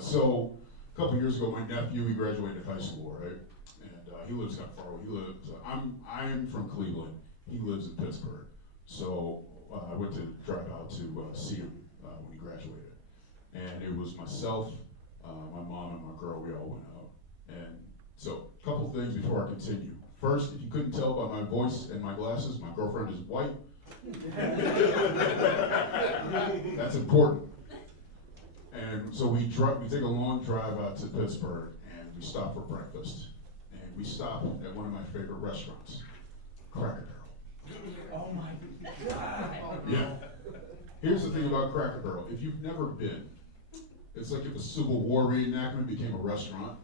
So a couple years ago, my nephew, he graduated high school, right? And he lives kind of far away. I'm from Cleveland. He lives in Pittsburgh. So I went to drive out to see him when he graduated. And it was myself, my mom, and my girl. We all went out. And so a couple things before I continue. First, if you couldn't tell by my voice and my glasses, my girlfriend is white. That's important. And so we take a long drive out to Pittsburgh, and we stop for breakfast. And we stop at one of my favorite restaurants, Cracker Barrel. Oh my God. Yeah. Here's the thing about Cracker Barrel. If you've never been, it's like if a Civil War reenactment became a restaurant.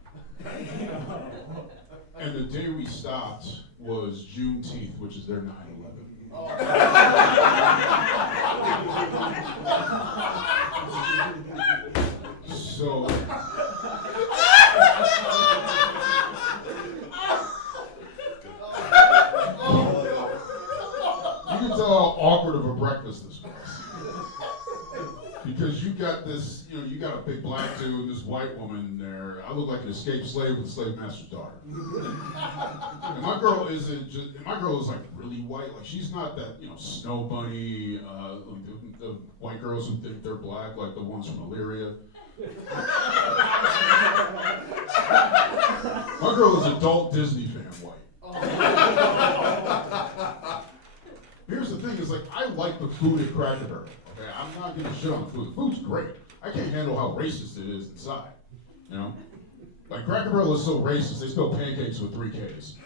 And the day we stopped was Juneteenth, which is their 9/11. So, you can tell how awkward of a breakfast this was. Because you got this, you got a big black dude and this white woman there. I look like an escaped slave with a slave master's daughter. And my girl is like really white. Like she's not that, snow bunny, like the white girls who think they're black, like the ones from Illyria. My girl is adult Disney fan white. Here's the thing, is like I like the food at Cracker Barrel. Okay, I'm not gonna shit on the food. The food's great. I can't handle how racist it is inside. Like Cracker Barrel is so racist, they spell pancakes with 3 Ks.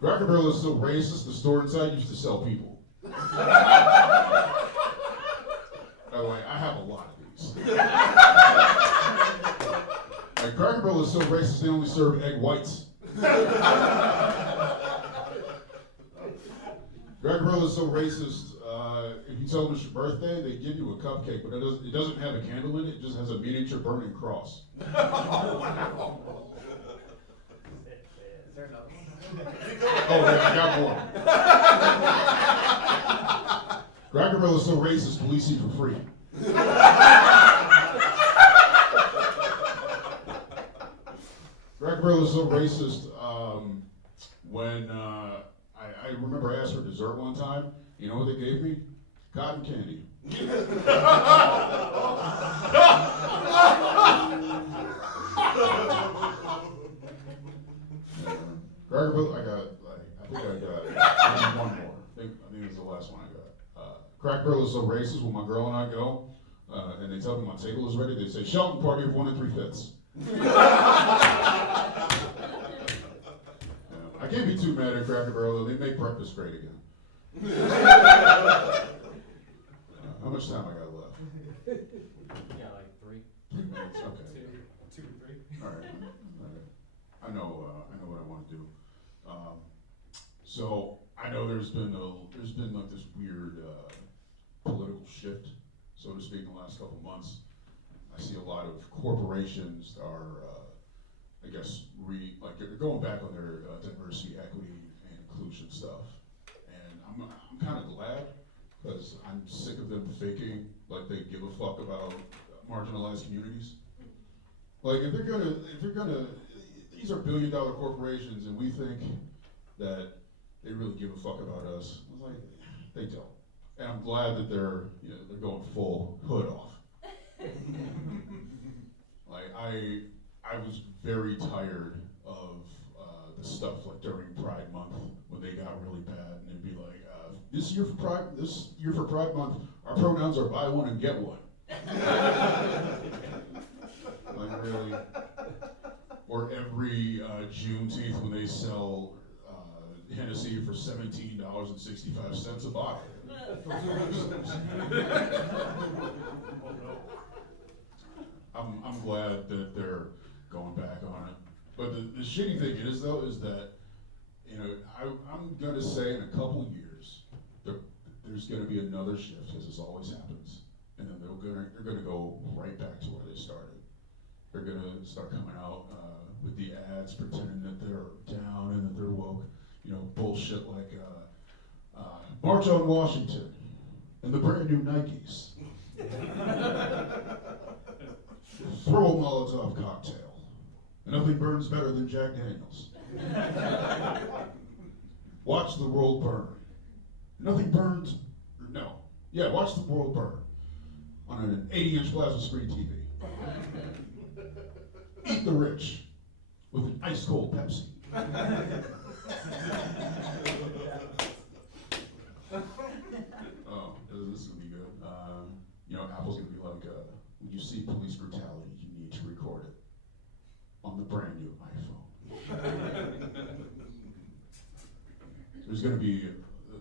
Cracker Barrel is so racist, the store inside used to sell people. By the way, I have a lot of these. Like Cracker Barrel is so racist, they only serve egg whites. Cracker Barrel is so racist, if you tell them it's your birthday, they give you a cupcake, but it doesn't have a candle in it, it just has a miniature burning cross. Oh, yeah, I got more. Cracker Barrel is so racist, police eat for free. Cracker Barrel is so racist, when I remember I asked for dessert one time, you know what they gave me? Cotton candy. Cracker Barrel, I think I got one more. I think it's the last one I got. Cracker Barrel is so racist, when my girl and I go, and they tell me my table is ready, they say, Shelton, party of 1 3/5. I can't be too mad at Cracker Barrel, though. They make breakfast great again. How much time I got left? Yeah, like 3. 3 minutes, okay. 2 or 3. All right. I know what I want to do. So I know there's been like this weird political shift, so to speak, in the last couple months. I see a lot of corporations are, I guess, they're going back on their diversity, equity, and inclusion stuff. And I'm kind of glad, because I'm sick of them faking like they give a fuck about marginalized communities. Like if they're gonna, these are billion-dollar corporations, and we think that they really give a fuck about us. I was like, they don't. And I'm glad that they're going full hood off. Like I was very tired of the stuff like during Pride Month when they got really bad, and they'd be like, this year for Pride Month, our pronouns are buy one and get one. Like really, or every Juneteenth when they sell Hennessy for $17.65 a bottle. I'm glad that they're going back on it. But the shitty thing is, though, is that, I'm going to say in a couple years, there's going to be another shift, as this always happens. And then they're going to go right back to where they started. They're going to start coming out with the ads pretending that they're down and that they're woke. Bullshit like March on Washington and the brand new Nikes. off cocktail. And nothing burns better than Jack Daniels. Watch the world burn. Nothing burns, no. Yeah, watch the world burn on an 80-inch plasma screen TV. Eat the rich with an ice-cold Pepsi. Oh, this is gonna be good. Apple's gonna be like, when you see police brutality, you need to record it on the brand new iPhone. There's gonna be,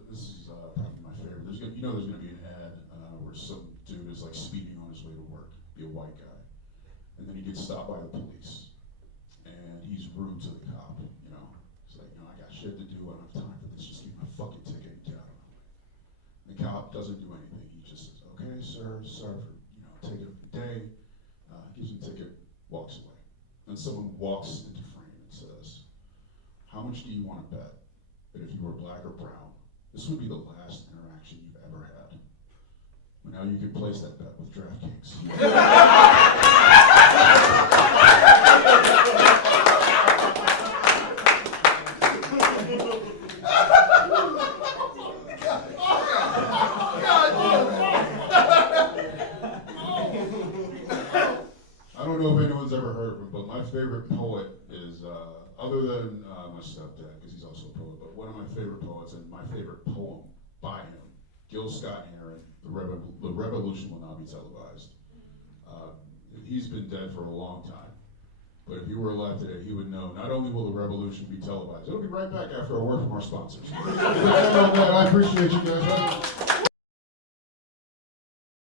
this is probably my favorite. There's gonna be an ad where some dude is like speeding on his way to work, be a white guy, and then he gets stopped by the police, and he's rude to the cop. He's like, I got shit to do. I don't have time for this. Just give me my fucking ticket and get out of my way. The cop doesn't do anything. He just says, "Okay, sir, sorry for taking up the day." Gives him a ticket, walks away. Then someone walks into frame and says, "How much do you want to bet that if you were black or brown, this would be the last interaction you've ever had?" Well, now you can place that bet with DraftKings. I don't know if anyone's ever heard of him, but my favorite poet is, other than my stepdad, because he's also a poet, but one of my favorite poets and my favorite poem by him, Gil Scott-Heron, The Revolution Will Not Be Televised. He's been dead for a long time, but if he were alive today, he would know not only will the revolution be televised, it'll be right back after a word from our sponsors. I appreciate you guys.